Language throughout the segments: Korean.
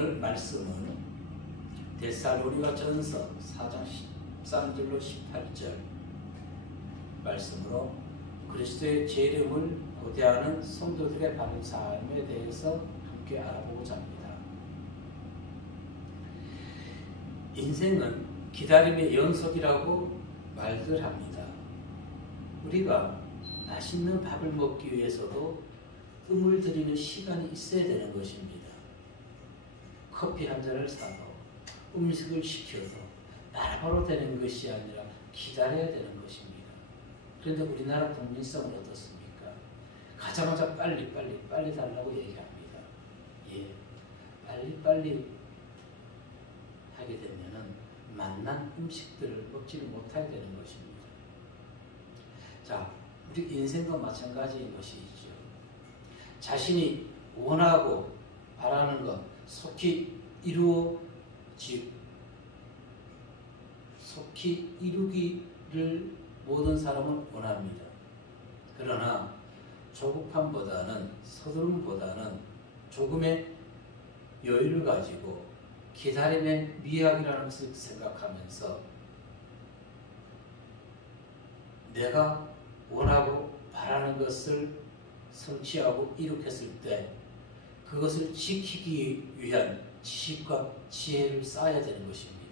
말씀은 데살로니가 전서 4장 13절로 18절 말씀으로 그리스도의 재림을 고대하는 성도들의 바른 삶에 대해서 함께 알아보고자 합니다. 인생은 기다림의 연속이라고 말들 합니다. 우리가 맛있는 밥을 먹기 위해서도 뜸을 들이는 시간이 있어야 되는 것입니다. 커피 한 잔을 사도 음식을 시켜도 바로바로 되는 것이 아니라 기다려야 되는 것입니다. 그런데 우리나라 국민성은 어떻습니까? 가자마자 빨리 달라고 얘기합니다. 예, 빨리 하게 되면은 맛난 음식들을 먹지를 못하게 되는 것입니다. 자, 우리 인생도 마찬가지인 것이죠. 자신이 원하고 바라는 것 속히 이루기를 모든 사람은 원합니다. 그러나 조급함보다는 서두름보다는 조금의 여유를 가지고 기다림의 미학이라는 것을 생각하면서 내가 원하고 바라는 것을 성취하고 이룩했을 때 그것을 지키기 위한 지식과 지혜를 쌓아야 되는 것입니다.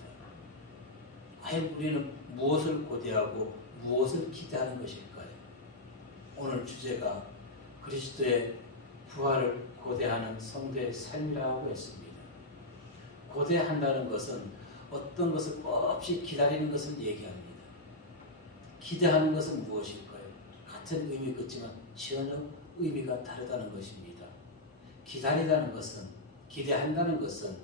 과연 우리는 무엇을 고대하고 무엇을 기대하는 것일까요? 오늘 주제가 그리스도의 부활을 고대하는 성도의 삶이라고 했습니다. 고대한다는 것은 어떤 것을 없이 기다리는 것을 얘기합니다. 기대하는 것은 무엇일까요? 같은 의미겠지만 전혀 의미가 다르다는 것입니다. 기다리다는 것은, 기대한다는 것은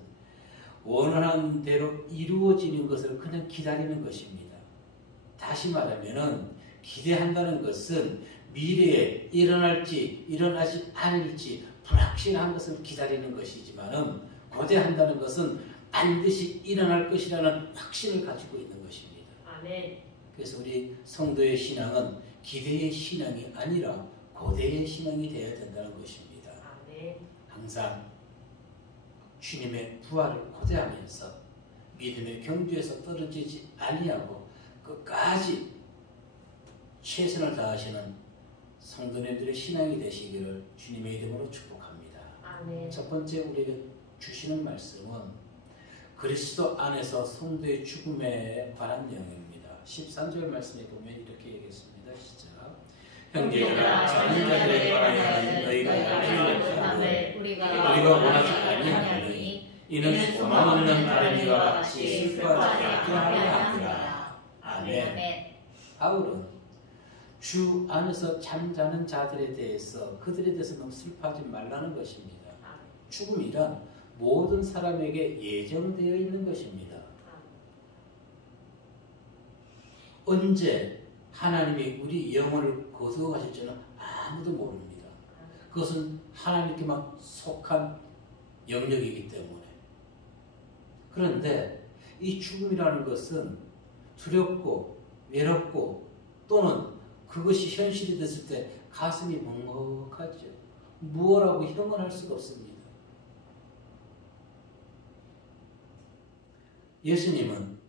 원하는 대로 이루어지는 것을 그냥 기다리는 것입니다. 다시 말하면은 기대한다는 것은 미래에 일어날지 일어나지 않을지 불확실한 것을 기다리는 것이지만은 고대한다는 것은 반드시 일어날 것이라는 확신을 가지고 있는 것입니다. 아멘. 그래서 우리 성도의 신앙은 기대의 신앙이 아니라 고대의 신앙이 되어야 된다는 것입니다. 아멘. 항상 주님의 부활을 고대하면서 믿음의 경주에서 떨어지지 아니하고 끝까지 최선을 다하시는 성도님들의 신앙이 되시기를 주님의 이름으로 축복합니다. 아멘. 첫 번째 우리에게 주시는 말씀은 그리스도 안에서 성도의 죽음에 관한 내용입니다. 13절 말씀에 보면 이렇게 얘기했습니다. 시작. 형제들아, 자는 자들에 관하여 너희가 알지 못하되 우리가 원하지 아니하노니 이는 소망 없는 다름이와 같이 슬퍼하지 아니하려 함이라. 아멘. 바울은 주 안에서 잠자는 자들에 대해서 그들에 대해서 너무 슬퍼하지 말라는 것입니다. 죽음이란 모든 사람에게 예정되어 있는 것입니다. 언제 하나님이 우리 영혼을 거두어 가실지는 아무도 모릅니다. 그것은 하나님께만 속한 영역이기 때문에. 그런데 이 죽음이라는 것은 두렵고 외롭고 또는 그것이 현실이 됐을 때 가슴이 먹먹하죠. 무엇라고 형언할 수가 없습니다. 예수님은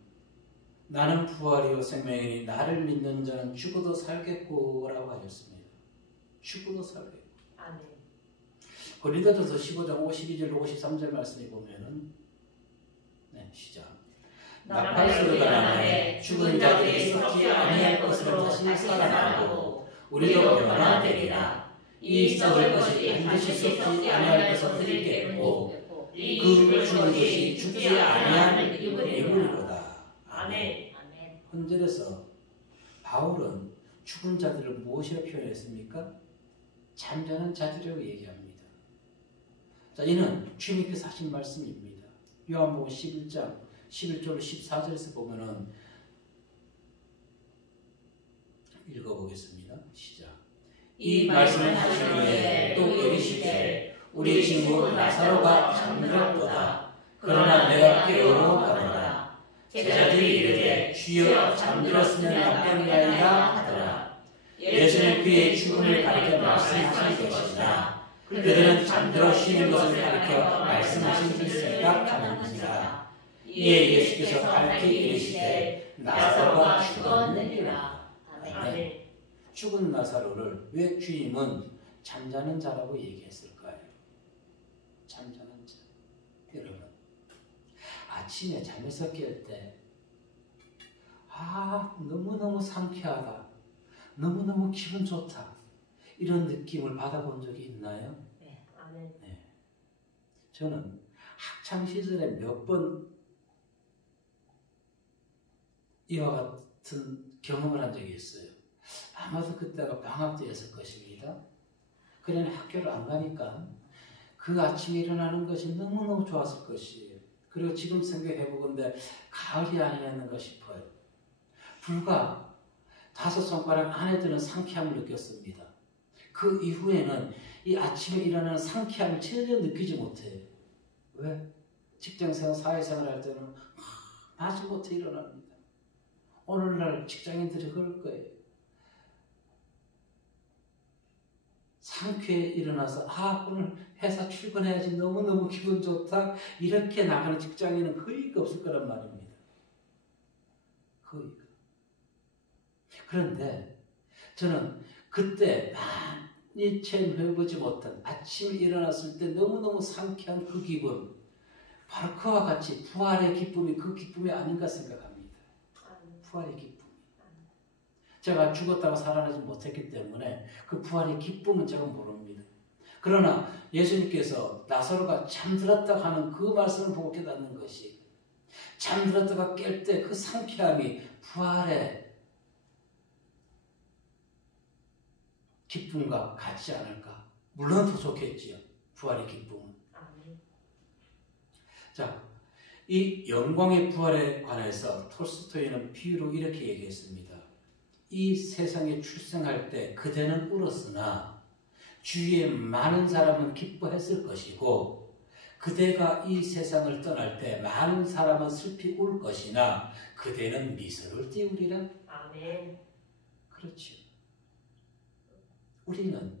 나는 부활이요 생명이니 나를 믿는 자는 죽어도 살겠고 라고 하셨습니다. 죽어도 살겠고. 아멘. 고린도전서 15장 52절 53절 말씀에 보면은 시작. 나팔소리 가난해 죽은 자들이 썩지 아니할 것으로 다시 살아나고 우리도 변화되리라. 이 썩을 것이 반드시 썩지 아니할 것을 드리겠고 그 죽은 것이 죽지 아니한 이물이로다. 아멘. 본절에서 바울은 죽은 자들을 무엇이라고 표현했습니까? 잠자는 자들이라고 얘기합니다. 자, 이는 주님께서 하신 말씀입니다. 요한복음 11장 11절 14절에서 보면은 읽어보겠습니다. 시작. 이 말씀을 하신 후에 또 이르시되 우리 친구 나사로가 잠들었도다. 그러나 내가 깨우러 가노라. 제자들이 이르되 주여 잠들었으면 낫겠나이다 하더라. 예수는 그의 죽음을 가리켜 말씀하신 것이나 그들은 잠들어 쉬는 것을 가리켜 말씀하신 줄 생각하는지라. 이에 예수께서 밝히 이르시되 나사로가 죽었느니라. 아멘. 죽은 나사로를 왜 주님은 잠자는 자라고 얘기했을까요? 잠자는 자. 여러분, 아침에 잠에서 깰 때 너무너무 상쾌하다, 너무너무 기분 좋다, 이런 느낌을 받아본 적이 있나요? 네. 아멘. 네. 저는 학창시절에 몇 번 이와 같은 경험을 한 적이 있어요. 아마도 그때가 방학 때였을 것입니다. 그러니 학교를 안 가니까 그 아침에 일어나는 것이 너무너무 좋았을 것이에요. 그리고 지금 생각해보건데 가을이 아니었는가 싶어요. 불과 5손가락 안에 드는 상쾌함을 느꼈습니다. 그 이후에는 이 아침에 일어나는 상쾌함을 전혀 느끼지 못해요. 왜? 직장생활, 사회생활 할 때는 마지못해 일어납니다. 오늘날 직장인들이 그럴 거예요. 상쾌히 일어나서 오늘 회사 출근해야지, 너무너무 기분 좋다, 이렇게 나가는 직장인은 거의 없을 거란 말입니다. 거의. 그런데 저는 그때 많이 체험해보지 못한 아침에 일어났을 때 너무너무 상쾌한 그 기분, 바로 그와 같이 부활의 기쁨이 그 기쁨이 아닌가 생각합니다. 부활의 기쁨. 제가 죽었다가 살아나지 못했기 때문에 그 부활의 기쁨은 제가 모릅니다. 그러나 예수님께서 나사로가 잠들었다 하는 그 말씀을 보고 깨닫는 것이, 잠들었다가 깰 때 그 상쾌함이 부활의 기쁨과 같지 않을까? 물론 더 좋겠지요. 부활의 기쁨은. 자, 이 영광의 부활에 관해서 톨스토이는 비유로 이렇게 얘기했습니다. 이 세상에 출생할 때 그대는 울었으나 주위에 많은 사람은 기뻐했을 것이고, 그대가 이 세상을 떠날 때 많은 사람은 슬피 울 것이나 그대는 미소를 띄우리라. 아멘. 그렇죠. 우리는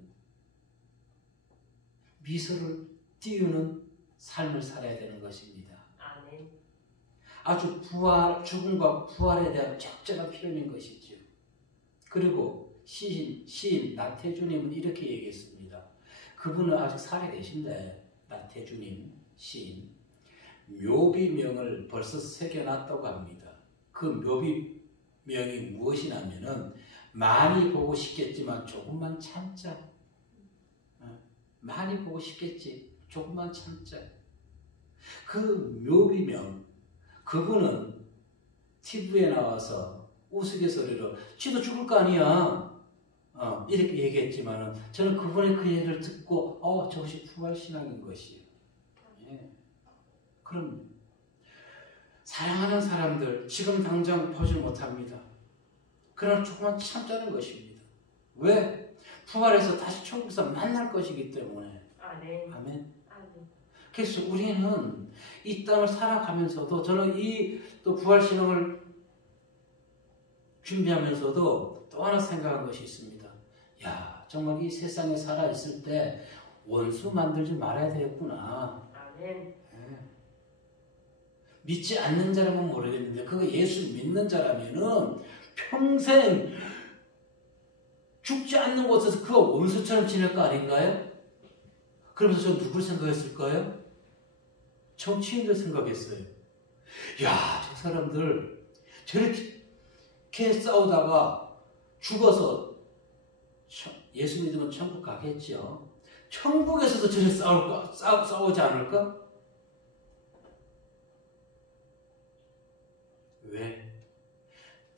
미소를 띄우는 삶을 살아야 되는 것입니다. 아멘. 아주 죽음과 부활에 대한 적절한 표현인 것이죠. 그리고 시인 나태주님은 이렇게 얘기했습니다. 그분은 아직 살아계신데, 나태주님 시인, 묘비명을 벌써 새겨놨다고 합니다. 그 묘비명이 무엇이냐면은 많이 보고 싶겠지만 조금만 참자. 많이 보고 싶겠지, 조금만 참자. 그 묘비명, 그분은 TV에 나와서 우스갯소리로 지도 죽을 거 아니야, 이렇게 얘기했지만은 저는 그분의 그 얘기를 듣고 저것이 부활신앙인 것이에요. 예. 그럼 사랑하는 사람들 지금 당장 보지 못합니다. 그러나 조금만 참자는 것입니다. 왜? 부활해서 다시 천국에서 만날 것이기 때문에. 아멘. 아멘. 아멘. 그래서 우리는 이 땅을 살아가면서도, 저는 이 또 부활신앙을 준비하면서도 또 하나 생각한 것이 있습니다. 정말 이 세상에 살아있을 때 원수 만들지 말아야 되겠구나. 아멘. 믿지 않는 자라면 모르겠는데, 그거 예수 믿는 자라면은 평생 죽지 않는 곳에서 그가 원수처럼 지낼 거 아닌가요? 그러면서 저는 누굴 생각했을까요? 정치인들 생각했어요. 저 사람들 저렇게 싸우다가 죽어서 예수 믿으면 천국 가겠죠. 천국에서도 저렇게 싸우지 않을까? 왜?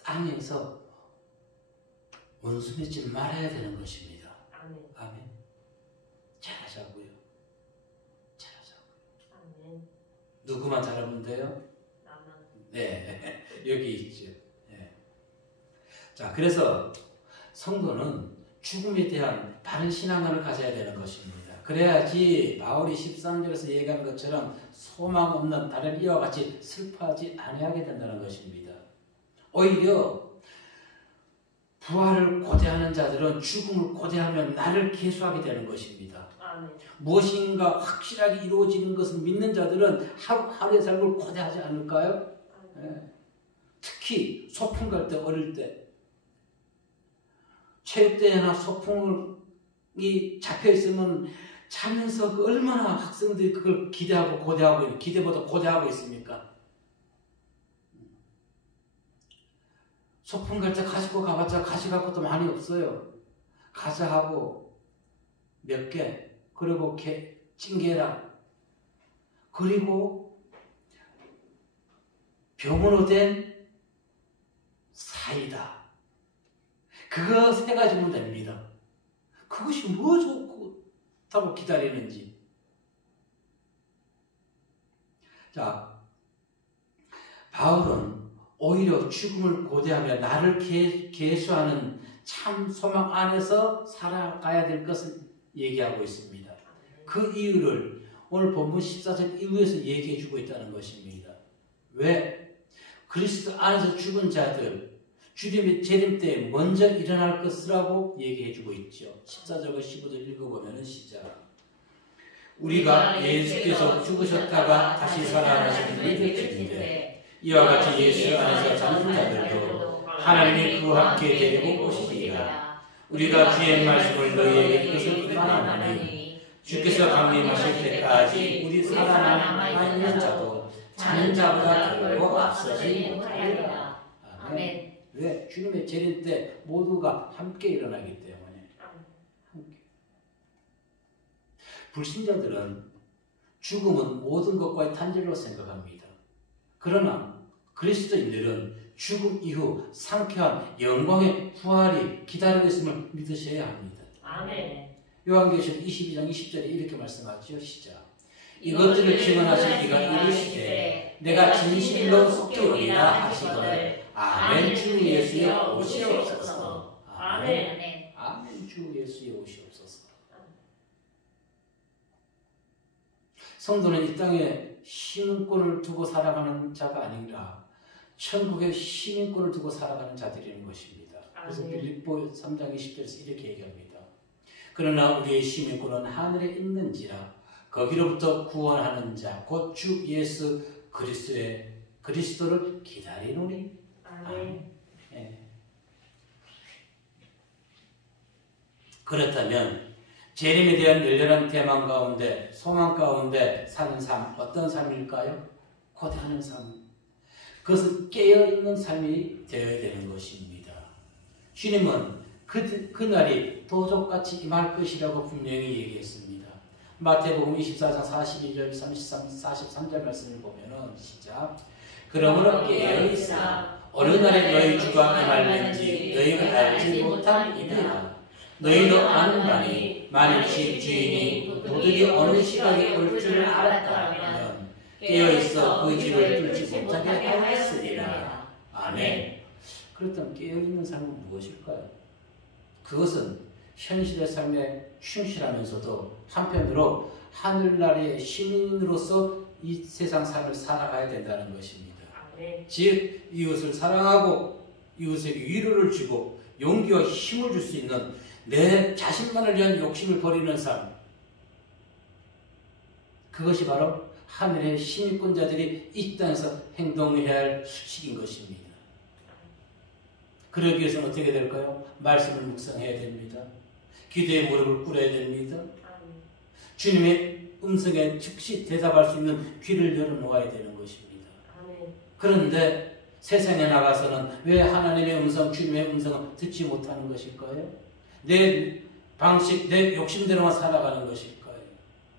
땅에서 원수 맺지 말아야 되는 것입니다. 아멘. 아멘. 잘하자고요. 아멘. 누구만 잘하면 돼요? 나만. 네, 여기 있죠. 네. 자, 그래서 성도는 죽음에 대한 바른 신앙관을 가져야 되는 것입니다. 그래야지 바울이 13절에서 얘기하는 것처럼 소망 없는 다른 이와 같이 슬퍼하지 않아야 된다는 것입니다. 오히려 부활을 고대하는 자들은 죽음을 고대하면 나를 계수하게 되는 것입니다. 아멘. 무엇인가 확실하게 이루어지는 것을 믿는 자들은 하루의 삶을 고대하지 않을까요? 예. 특히 소풍 갈 때, 어릴 때 체육대회나 소풍이 잡혀 있으면 자면서 얼마나 학생들이 그걸 기대하고 고대하고, 기대보다 고대하고 있습니까? 소풍 갈 때 가지고 가봤자 가져갈 것도 많이 없어요. 과자하고 몇 개, 그리고 찡게랑, 그리고 병으로 된 사이다. 그거 세 가지면 됩니다. 그것이 뭐 좋다고 기다리는지. 자, 바울은 오히려 죽음을 고대하며 나를 계수하는 참 소망 안에서 살아가야 될 것을 얘기하고 있습니다. 그 이유를 오늘 본문 14절 이후에서 얘기해 주고 있다는 것입니다. 왜? 그리스도 안에서 죽은 자들, 주님의 재림 때 먼저 일어날 것이라고 얘기해 주고 있죠. 14절과 15절 읽어보면 시작. 우리가 예수께서 죽으셨다가 다시 살아나신 믿을진데 이와 같이 예수 안에서 잠든 자들도 하나님이 그와 함께 데리고 오시리라. 우리가 주의 말씀을 너희에게 이것을 말하나니 주께서 강림하실 때까지 우리 살아남아 있는 자도 자는 자보다 결코 앞서지 못하리라. 아멘. 왜? 주님의 재림 때 모두가 함께 일어나기 때문에. 함께. 불신자들은 죽음은 모든 것과의 단절로 생각합니다. 그러나 그리스도인들은 죽음 이후 상쾌한 영광의 부활이 기다리고 있음을 믿으셔야 합니다. 아멘. 요한계시록 22장 20절에 이렇게 말씀하죠. 시작. 이것들을 증언하실 이가 이르시되 내가 진실로 속죄오리라 하시거늘 아멘. 주 예수의 오시옵소서. 아멘. 아멘. 주 예수의 오시옵소서. 성도는 이 땅에 시민권을 두고 살아가는 자가 아니라 천국의 시민권을 두고 살아가는 자들이라는 것입니다. 그래서 빌립보 3장 20절에서 이렇게 얘기합니다. 그러나 우리의 시민권은 하늘에 있는지라 거기로부터 구원하는 자 곧 주 예수 그리스도를 기다리노니. 아멘. 예. 그렇다면 재림에 대한 열렬한 대망 가운데, 소망 가운데 사는 삶, 어떤 삶일까요? 고대하는 삶. 그것은 깨어있는 삶이 되어야 되는 것입니다. 주님은 그날이 도적같이 임할 것이라고 분명히 얘기했습니다. 마태복음 24장 42절, 43절 말씀을 보면은 시작. 그러므로 깨어있으라. 어느 날에 너희 주가 임할는지 너희가 알지 못한 이들아. 너희도 아는 바니 만일 집 주인이 도둑이 어느 시각에 올 줄 알았다면 깨어있어 그 집을 뚫지 못하게 하였으리라. 아멘. 그렇다면 깨어있는 삶은 무엇일까요? 그것은 현실의 삶에 충실하면서도 한편으로 하늘나라의 시민으로서 이 세상 삶을 살아가야 된다는 것입니다. 아멘. 즉 이웃을 사랑하고 이웃에게 위로를 주고 용기와 힘을 줄 수 있는 내 자신만을 위한 욕심을 버리는 삶, 그것이 바로 하늘의 시민권자들이 이 땅에서 행동해야 할 수칙인 것입니다. 그러기 위해서는 어떻게 될까요? 말씀을 묵상해야 됩니다. 기도의 무릎을 꿇어야 됩니다. 주님의 음성에 즉시 대답할 수 있는 귀를 열어놓아야 되는 것입니다. 그런데 세상에 나가서는 왜 하나님의 음성, 주님의 음성을 듣지 못하는 것일까요? 내 방식, 내 욕심대로만 살아가는 것일까요?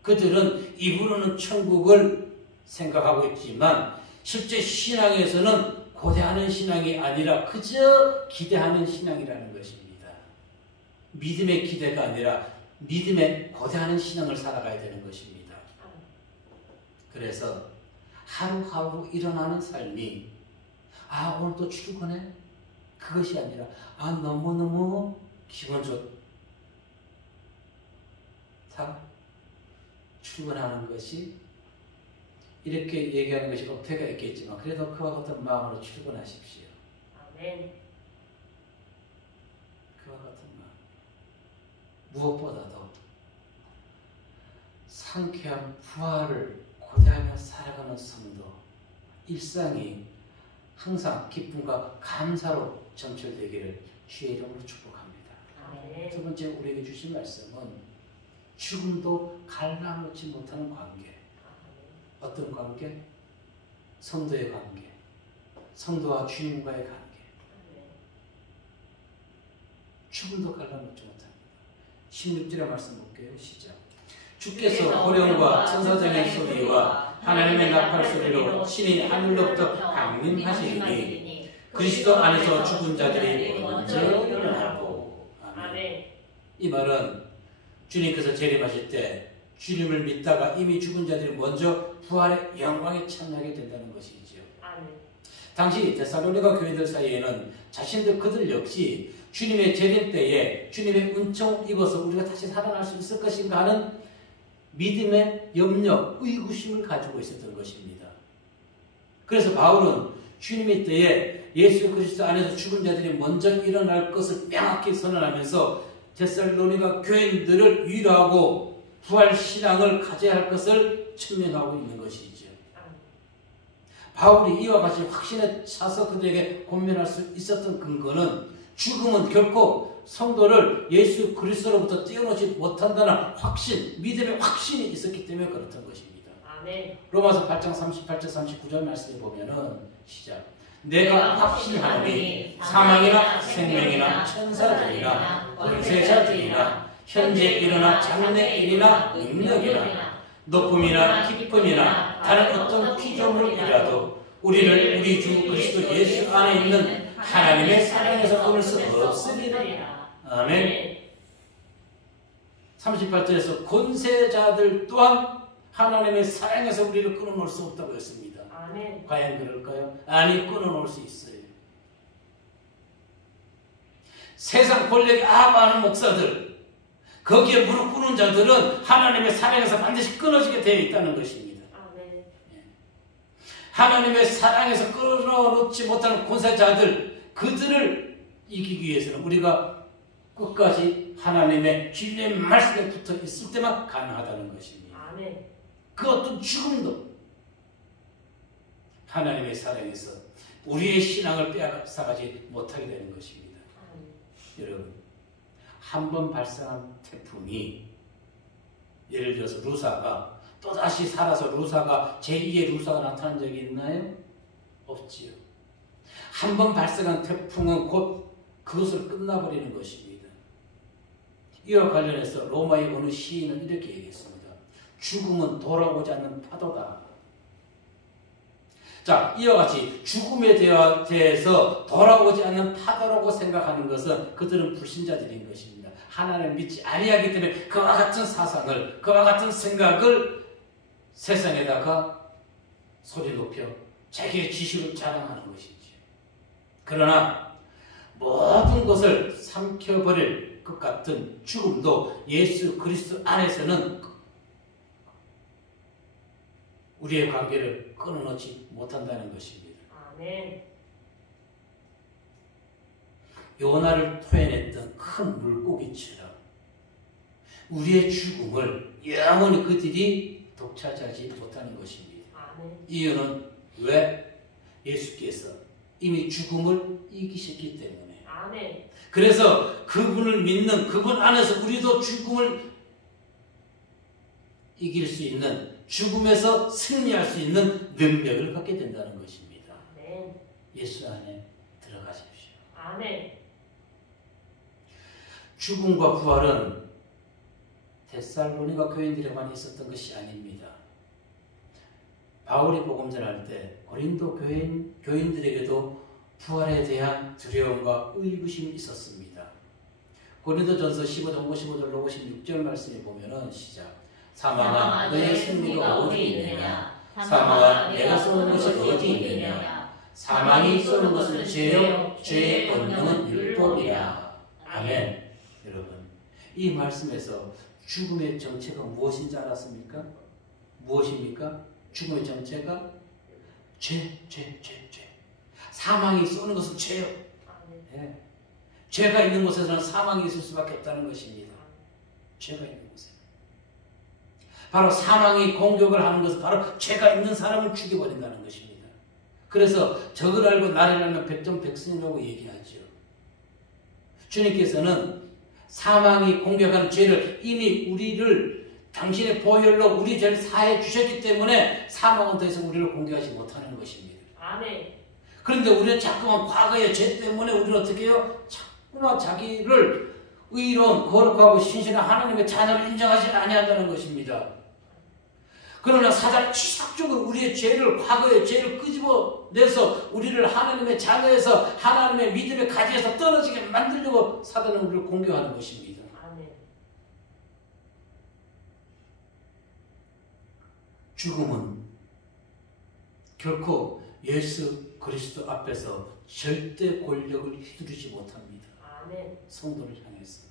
그들은 입으로는 천국을 생각하고 있지만 실제 신앙에서는 고대하는 신앙이 아니라 그저 기대하는 신앙이라는 것입니다. 믿음의 기대가 아니라 믿음의 고대하는 신앙을 살아가야 되는 것입니다. 그래서 하루하루 일어나는 삶이 오늘 또 출근해? 그것이 아니라 너무너무 기분 좋다. 출근하는 것이 이렇게 얘기하는 것이 어폐가 있겠지만 그래도 그와 같은 마음으로 출근하십시오. 아멘. 그와 같은 마음. 무엇보다도 상쾌한 부활을 고대하며 살아가는 성도, 일상이 항상 기쁨과 감사로 점철되기를 주의 이름으로 축복합니다. 아멘. 두 번째 우리에게 주신 말씀은 죽음도 갈라놓지 못하는 관계. 어떤 관계? 성도의 관계, 성도와 주님과의 관계. 죽음도 갈라놓지 못합니다. 16절의 말씀 볼게요. 시작. 주께서 호령과 천사장의 소리와 하나님의 나팔 소리로 신이 하늘로부터 강림하시리니 그리스도 안에서 죽은 자들이 먼저 일어나고. 아멘. 이 말은 주님께서 재림하실 때 주님을 믿다가 이미 죽은 자들이 먼저 부활의 영광에 참여하게 된다는 것이지요. 아멘. 당시 데살로니가 교회들 사이에는 자신들 그들 역시 주님의 재림 때에 주님의 은총을 입어서 우리가 다시 살아날 수 있을 것인가 하는 믿음의 염려, 의구심을 가지고 있었던 것입니다. 그래서 바울은 주님의 때에 예수 그리스도 안에서 죽은 자들이 먼저 일어날 것을 명확히 선언하면서 데살로니가 교인들을 위로하고 부활 신앙을 가져야 할 것을 천명하고 있는 것이죠. 바울이 이와 같이 확신에 차서 그들에게 권면할 수 있었던 근거는 죽음은 결코 성도를 예수 그리스도로부터 떼어놓지 못한다는 확신, 믿음의 확신이 있었기 때문에 그렇던 것입니다. 아멘. 로마서 8장 38절 39절 말씀에 보면은 시작. 내가 확신하노니 사망이나 생명이나 천사들이나 권세자들이나 현재 일어나 장래 일이나 능력이나 높음이나 깊음이나 다른 어떤 피조물이라도 우리를 우리 주 그리스도 예수 안에 있는 하나님의 사랑에서 끊을 수 없으리라. 아멘. 38절에서 권세자들 또한 하나님의 사랑에서 우리를 끊어놓을 수 없다고 했습니다. 아멘. 과연 그럴까요? 아니, 끊어놓을 수 있어요. 세상 권력이 아부하는 목사들, 거기에 무릎 꿇는 자들은 하나님의 사랑에서 반드시 끊어지게 되어 있다는 것입니다. 아멘. 하나님의 사랑에서 끊어놓지 못하는 권세자들, 그들을 이기기 위해서는 우리가 끝까지 하나님의 진리의 말씀에 붙어 있을 때만 가능하다는 것입니다. 아멘. 그 어떤 죽음도 하나님의 사랑에서 우리의 신앙을 빼앗아가지 못하게 되는 것입니다. 여러분, 한 번 발생한 태풍이 예를 들어서 루사가 또다시 살아서 루사가 제2의 루사가 나타난 적이 있나요? 없지요. 한 번 발생한 태풍은 곧 그것으로 끝나버리는 것입니다. 이와 관련해서 로마의 어느 시인은 이렇게 얘기했습니다. 죽음은 돌아오지 않는 파도다. 자, 이와 같이 죽음에 대해서 돌아오지 않는 파도라고 생각하는 것은 그들은 불신자들인 것입니다. 하나님을 믿지 아니하기 때문에 그와 같은 사상을, 그와 같은 생각을 세상에다가 소리 높여 자기의 지식을 자랑하는 것이지. 그러나 모든 것을 삼켜버릴 것 같은 죽음도 예수 그리스도 안에서는 우리의 관계를 끊어놓지 못한다는 것입니다. 아멘. 요나를 토해냈던 큰 물고기처럼 우리의 죽음을 영원히 그들이 독차지하지 못하는 것입니다. 아멘. 이유는 왜? 예수께서 이미 죽음을 이기셨기 때문에. 아멘. 그래서 그분을 믿는 그분 안에서 우리도 죽음을 이길 수 있는, 죽음에서 승리할 수 있는 능력을 갖게 된다는 것입니다. 아멘. 예수 안에 들어가십시오. 아멘. 죽음과 부활은 데살로니가 교인들에만 있었던 것이 아닙니다. 바울이 복음 전할 때 고린도 교인들에게도 부활에 대한 두려움과 의구심이 있었습니다. 고린도전서 15장 55절로 56절 말씀에 보면은 시작. 사망아 너의 승리가 어디 있느냐? 사망아 내가 쏘는 것이 어디 있느냐? 사망이 쏘는 것은 죄요, 죄의 권능은 율법이라. 아멘. 여러분, 이 말씀에서 죽음의 정체가 무엇인지 알았습니까? 무엇입니까? 죽음의 정체가 죄. 사망이 쏘는 것은 죄요. 네. 죄가 있는 곳에서는 사망이 있을 수밖에 없다는 것입니다. 죄가 있는 곳에. 바로 사망이 공격을 하는 것은 바로 죄가 있는 사람을 죽여버린다는 것입니다. 그래서 적을 알고 나를 알면 백전백승이라고 얘기하죠. 주님께서는 사망이 공격하는 죄를 이미 우리를 당신의 보혈로 우리 죄를 사해 주셨기 때문에 사망은 더 이상 우리를 공격하지 못하는 것입니다. 아멘. 그런데 우리는 자꾸만 과거의 죄 때문에 우리는 어떻게 해요? 자꾸만 자기를 의로운 거룩하고 신실한 하나님의 자녀를 인정하지 아니한다는 것입니다. 그러나 사단은 치사적으로 우리의 죄를, 과거의 죄를 끄집어내서 우리를 하나님의 자녀에서 하나님의 믿음의 가지에서 떨어지게 만들려고 사단은 우리를 공격하는 것입니다. 아멘. 죽음은 결코 예수 그리스도 앞에서 절대 권력을 휘두르지 못합니다. 아멘. 성도를 향해서.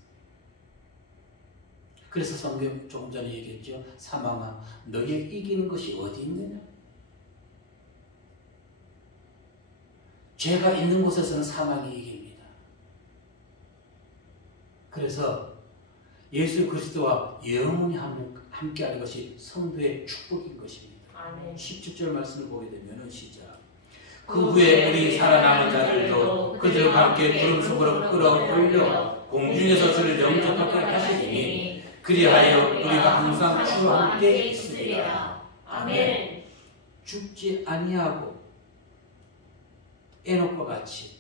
그래서 성경 조금 전에 얘기했죠. 사망아, 너의 이기는 것이 어디 있느냐? 죄가 있는 곳에서는 사망이 이깁니다. 그래서 예수 그리스도와 영원히 함께하는 것이 성도의 축복인 것입니다. 아멘. 17절 말씀을 보게 되면 시작. 그 후에 우리 살아남은 자들도 그들과 함께 구름 속으로 끌어올려 공중에서 주를 영접하게 하시니 그리하여 우리가 항상 주와 함께 있으리라. 아멘. 죽지 아니하고 에녹과 같이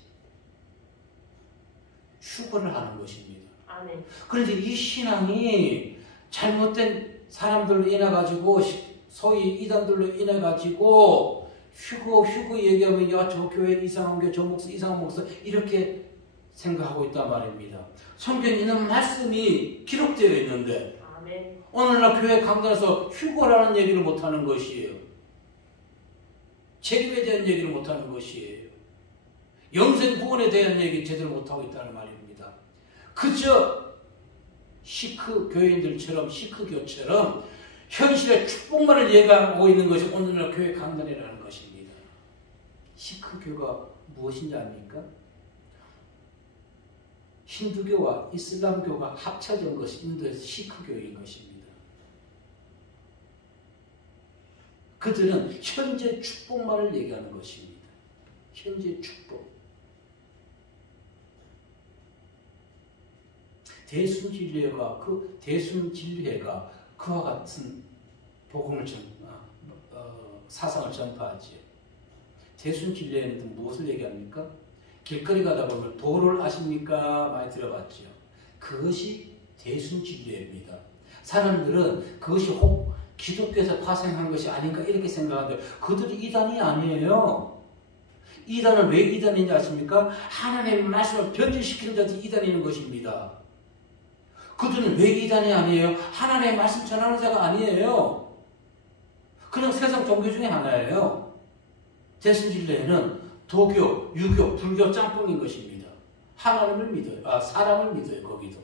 휴거를 하는 것입니다. 아멘. 그런데 이 신앙이 잘못된 사람들로 인해 가지고 소위 이단들로 인해 가지고 휴거 얘기하면 야, 저 교회 이상한 교회, 저 목사 이상한 목사 이렇게 생각하고 있단 말입니다. 성경에 있는 말씀이 기록되어 있는데 아멘. 오늘날 교회 강단에서 휴거라는 얘기를 못하는 것이에요. 재림에 대한 얘기를 못하는 것이에요. 영생 구원에 대한 얘기 제대로 못하고 있다는 말입니다. 그저 시크 교회인들처럼 시크교처럼 현실의 축복만을 얘기하고 있는 것이 오늘날 교회 강단이라는 것입니다. 시크교가 무엇인지 압니까? 힌두교와 이슬람교가 합쳐진 것이 인도에서 시크교인 것입니다. 그들은 현재 축복만을 얘기하는 것입니다. 현재 축복. 대순진리회가 그와 같은 복음을 사상을 전파하지요. 대순진리회는 무엇을 얘기합니까? 길거리 가다 보면 도를 아십니까? 많이 들어봤죠. 그것이 대순진리회입니다. 사람들은 그것이 혹 기독교에서 파생한 것이 아닌가 이렇게 생각하는데 그들이 이단이 아니에요. 이단은 왜 이단인지 아십니까? 하나님의 말씀을 변질시키는 자들이 이단인 것입니다. 그들은 왜 이단이 아니에요? 하나님의 말씀 전하는 자가 아니에요. 그냥 세상 종교 중에 하나예요. 대순진리회는 도교, 유교, 불교 짬뽕인 것입니다. 하나님을 믿어요. 사람을 믿어요. 거기도.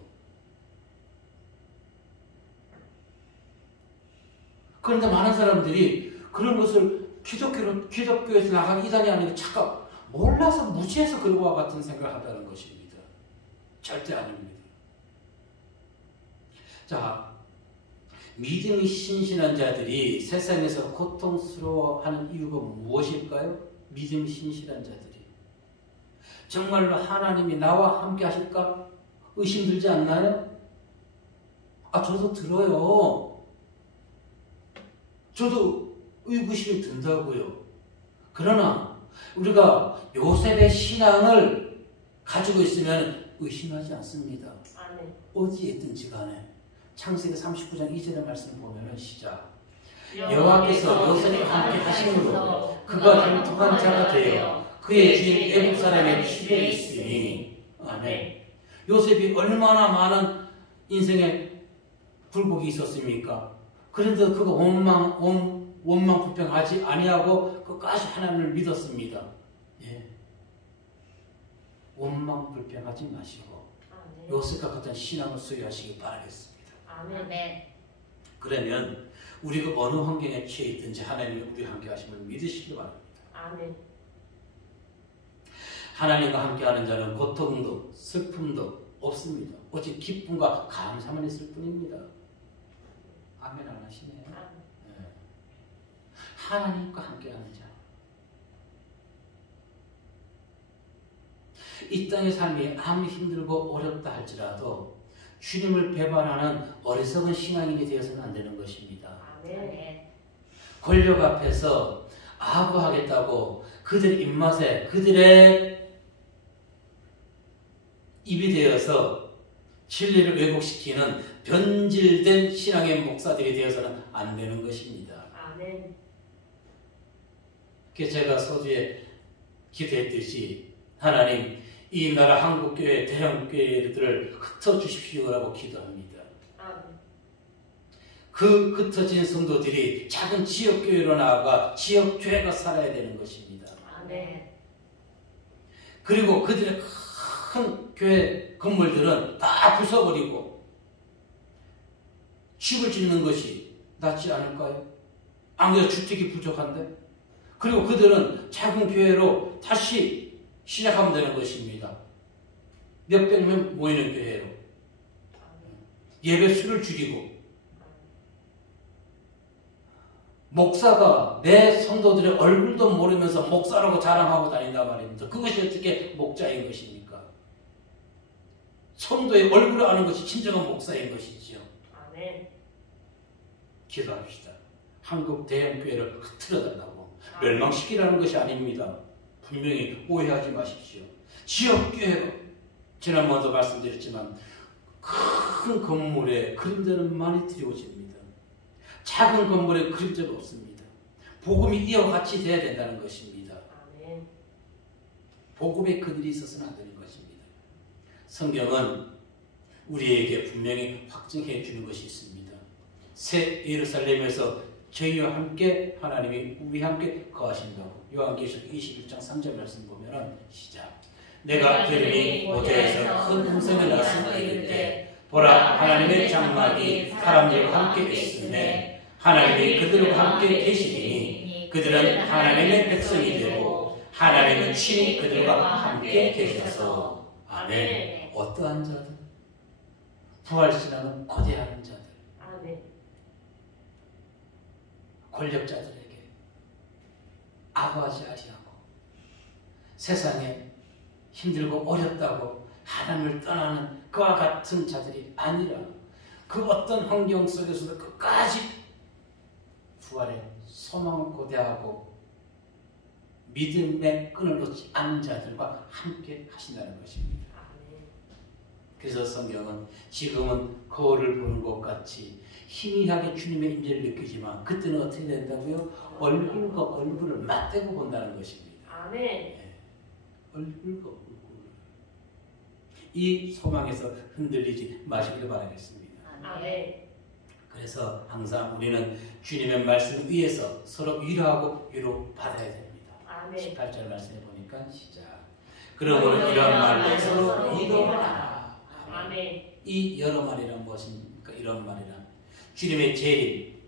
그런데 많은 사람들이 그런 것을 기독교에서 나간 이단이 아니고 착각, 몰라서 무지해서 그와 같은 생각을 한다는 것입니다. 절대 아닙니다. 자, 믿음이 신실한 자들이 세상에서 고통스러워하는 이유가 무엇일까요? 믿음이 신실한 자들이. 정말로 하나님이 나와 함께 하실까? 의심 들지 않나요? 저도 들어요. 저도 의구심이 든다고요. 그러나 우리가 요셉의 신앙을 가지고 있으면 의심하지 않습니다. 아멘. 어디에 있든지 간에. 창세기 39장 2절의 말씀 보면 시작. 여호와께서 요셉과 함께 하심으로 그가 흉통한 자가 되어 그의 주인 애굽 사람의 집에 있으니. 아멘. 요셉이 얼마나 많은 인생의 굴곡이 있었습니까? 그런데 그가 원망 불평하지 아니하고 끝까지 하나님을 믿었습니다. 예. 원망 불평하지 마시고 아멘. 요셉과 같은 신앙을 소유하시기 바라겠습니다. 아멘. 그러면 우리가 어느 환경에 처해 있든지 하나님이 우리와 함께 하심을 믿으시기 바랍니다. 아멘. 하나님과 함께하는 자는 고통도 슬픔도 없습니다. 오직 기쁨과 감사만 있을 뿐입니다. 아멘 안 하시네요. 아멘. 네. 하나님과 함께하는 자. 이 땅의 삶이 아무리 힘들고 어렵다 할지라도 주님을 배반하는 어리석은 신앙인이 되어서는 안 되는 것입니다. 아멘. 권력 앞에서 아부하겠다고 그들 입맛에 그들의 입이 되어서 진리를 왜곡시키는 변질된 신앙의 목사들이 되어서는 안 되는 것입니다. 아멘. 그래서 제가 서두에 기도했듯이 하나님 이 나라 한국교회 대형교회들을 흩어주십시오라고 기도합니다. 아멘. 그 흩어진 성도들이 작은 지역교회로 나아가 지역교회가 살아야 되는 것입니다. 아멘. 그리고 그들의 큰 교회 건물들은 다 부숴버리고 집을 짓는 것이 낫지 않을까요? 안 그래도 주택이 부족한데? 그리고 그들은 작은 교회로 다시 시작하면 되는 것입니다. 몇백 명 모이는 교회로. 예배 수를 줄이고 목사가 내 성도들의 얼굴도 모르면서 목사라고 자랑하고 다닌단 말입니다. 그것이 어떻게 목자인 것입니까? 성도의 얼굴을 아는 것이 진정한 목사인 것이지요. 아멘. 기도합시다. 한국 대형교회를 흐트러달라고. 멸망시키라는 것이 아닙니다. 분명히 오해하지 마십시오. 지역교회로 지난번에도 말씀드렸지만 큰 건물에 그림자는 많이 드리워집니다. 작은 건물에 그림자가 없습니다. 복음이 이어같이 돼야 된다는 것입니다. 아멘. 복음의 그늘이 있어서는 안 되는 것입니다. 성경은 우리에게 분명히 확증해 주는 것이 있습니다. 새 예루살렘에서 저희와 함께 하나님이 우리와 함께 거하신다고. 요한계시록 21장 3절 말씀 보면은 시작. 내가 들으니 모태에서 큰 음성이 나서 이르되 보라 하나님의 장막이 사람들과 함께 있으매 하나님이 그들과 함께 계시리니 그들은 하나님의 백성이 되고 하나님은 친히 그들과 함께 계셔서. 아멘. 어떠한 자들? 부활신앙은 거대한 자들. 아멘. 권력자들에게 아부하지 아니하고 세상에 힘들고 어렵다고 하나님을 떠나는 그와 같은 자들이 아니라 그 어떤 환경 속에서도 끝까지 부활의 소망을 고대하고 믿음의 끈을 놓지 않은 자들과 함께 하신다는 것입니다. 그래서 성경은 지금은 거울을 보는 것 같이 희미하게 주님의 임재를 느끼지만 그때는 어떻게 된다고요? 얼굴과 얼굴을 맞대고 본다는 것입니다. 아멘. 네. 얼굴과 얼굴. 이 소망에서 흔들리지 마시기를 바라겠습니다. 아멘. 그래서 항상 우리는 주님의 말씀 위에서 서로 위로하고 위로받아야 됩니다. 아멘. 18절 말씀해 보니까 시작. 그러므로 이런 말로 서로 위로하라. 아멘. 이 여러 말이란 무엇입니까? 이런 말이란 주님의 재림,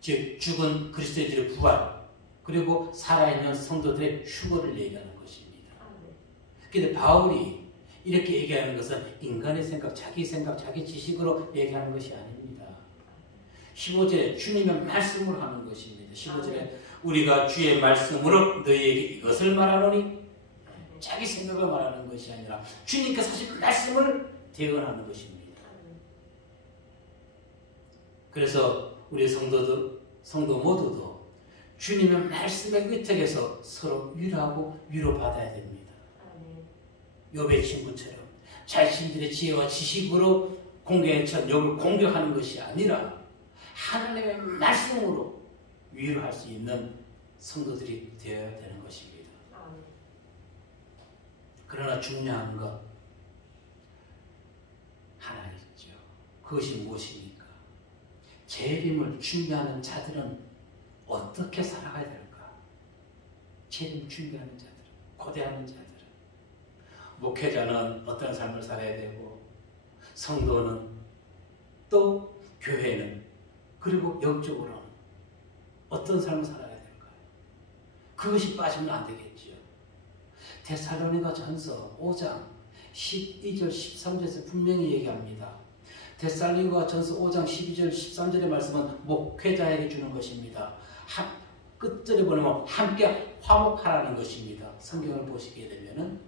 즉 죽은 그리스도인들의 부활, 그리고 살아있는 성도들의 휴거를 얘기하는 것입니다. 그런데 바울이 이렇게 얘기하는 것은 인간의 생각, 자기 지식으로 얘기하는 것이 아닙니다. 15절에 주님의 말씀으로 하는 것입니다. 15절에 우리가 주의 말씀으로 너희에게 이것을 말하노니 자기 생각을 말하는 것이 아니라 주님께서 하신 말씀을 대언하는 것입니다. 그래서 우리 성도 모두도 주님의 말씀의 의택에서 서로 위로하고 위로받아야 됩니다. 욥의 친구처럼 자신들의 지혜와 지식으로 공격했던 욥을 공격하는 것이 아니라 하나님의 말씀으로 위로할 수 있는 성도들이 되어야 되는 것입니다. 그러나 중요한 것 하나 있죠. 그것이 무엇입니까? 재림을 준비하는 자들은 어떻게 살아가야 될까? 재림 준비하는 자들, 고대하는 자들. 목회자는 어떤 삶을 살아야 되고 성도는 또 교회는 그리고 영적으로는 어떤 삶을 살아야 될까요? 그것이 빠지면 안 되겠지요. 데살로니가 전서 5장 12절 13절에서 분명히 얘기합니다. 데살로니가 전서 5장 12절 13절의 말씀은 목회자에게 주는 것입니다. 끝절에 보면 함께 화목하라는 것입니다. 성경을 보시게 되면은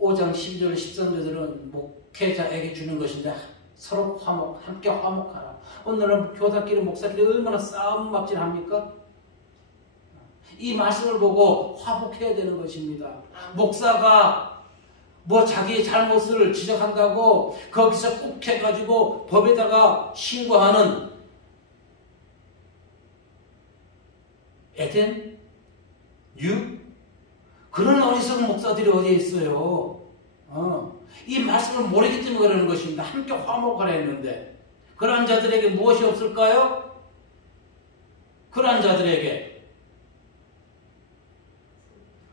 5장 12절 13절은 목회자에게 주는 것인데 서로 함께 화목하라. 오늘은 교사끼리 목사끼리 얼마나 싸움 막질합니까? 이 말씀을 보고 화목해야 되는 것입니다. 목사가 뭐 자기의 잘못을 지적한다고 거기서 꼭 해가지고 법에다가 신고하는 에덴? 그런 어리석은 목사들이 어디에 있어요? 이 말씀을 모르기 때문에 그러는 것입니다. 함께 화목하라 했는데 그러한 자들에게 무엇이 없을까요? 그러한 자들에게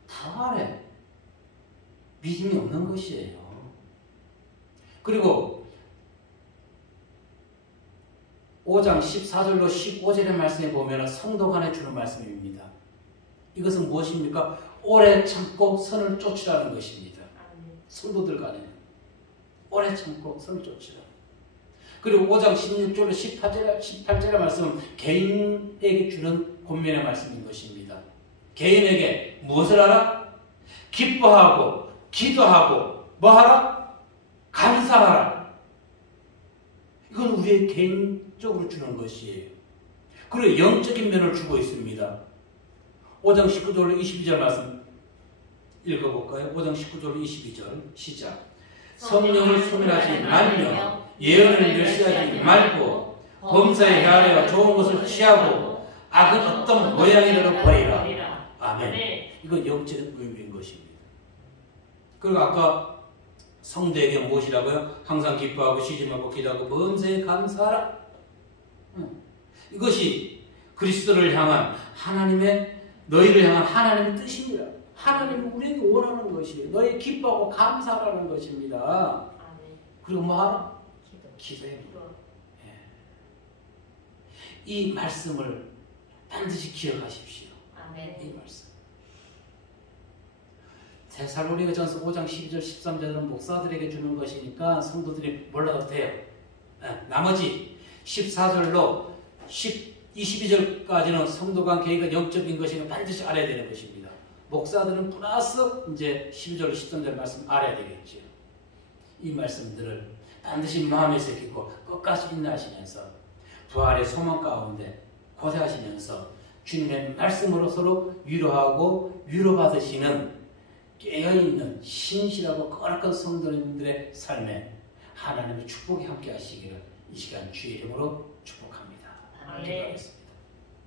부활에 믿음이 없는 것이에요. 그리고 5장 14절로 15절의 말씀에 보면 성도 간에 주는 말씀입니다. 이것은 무엇입니까? 오래 참고 선을 쫓으라는 것입니다. 성도들 간에는 오래 참고 선을 쫓으라. 그리고 5장 16절로 18절의 말씀은 개인에게 주는 권면의 말씀인 것입니다. 개인에게 무엇을 하라? 기뻐하고 기도하고 뭐하라? 감사하라. 이건 우리의 개인적으로 주는 것이에요. 그리고 영적인 면을 주고 있습니다. 5장 19절로 22절 말씀 읽어볼까요? 5장 19절로 22절 시작. 성령을 소멸하지 말며 예언을 멸시하지 말고 범사에 헤아려 좋은 것을 취하고 악은 어떤 모양이라도 버리라. 아멘. 이건 영적인 의미인 것입니다. 그리고 아까 성도에게 무엇이라고요? 항상 기뻐하고 쉬지 말고 기도하고 범사에 감사하라. 이것이 그리스도를 향한 너희를 향한 하나님의 뜻입니다. 하나님은 우리에게 원하는 것이에요. 너희 기뻐하고 감사하라는 것입니다. 그리고 뭐하라? 기도해. 이 말씀을 반드시 기억하십시오. 이 말씀. 데살로니가 전서 5장 12절 13절은 목사들에게 주는 것이니까 성도들이 몰라도 돼요. 나머지 14절로 22절까지는 성도간 계획은 영적인 것이니까 반드시 알아야 되는 것입니다. 목사들은 플러스 이제 12절로 13절 말씀 알아야 되겠죠. 이 말씀들을 반드시 마음에 새기고 끝까지 인내하시면서 부활의 소망 가운데 고대하시면서 주님의 말씀으로 서로 위로하고 위로받으시는 깨어있는 신실하고 거룩한 성도님들의 삶에 하나님의 축복이 함께 하시기를 이 시간 주의 이름으로 축복합니다. 기도하겠습니다.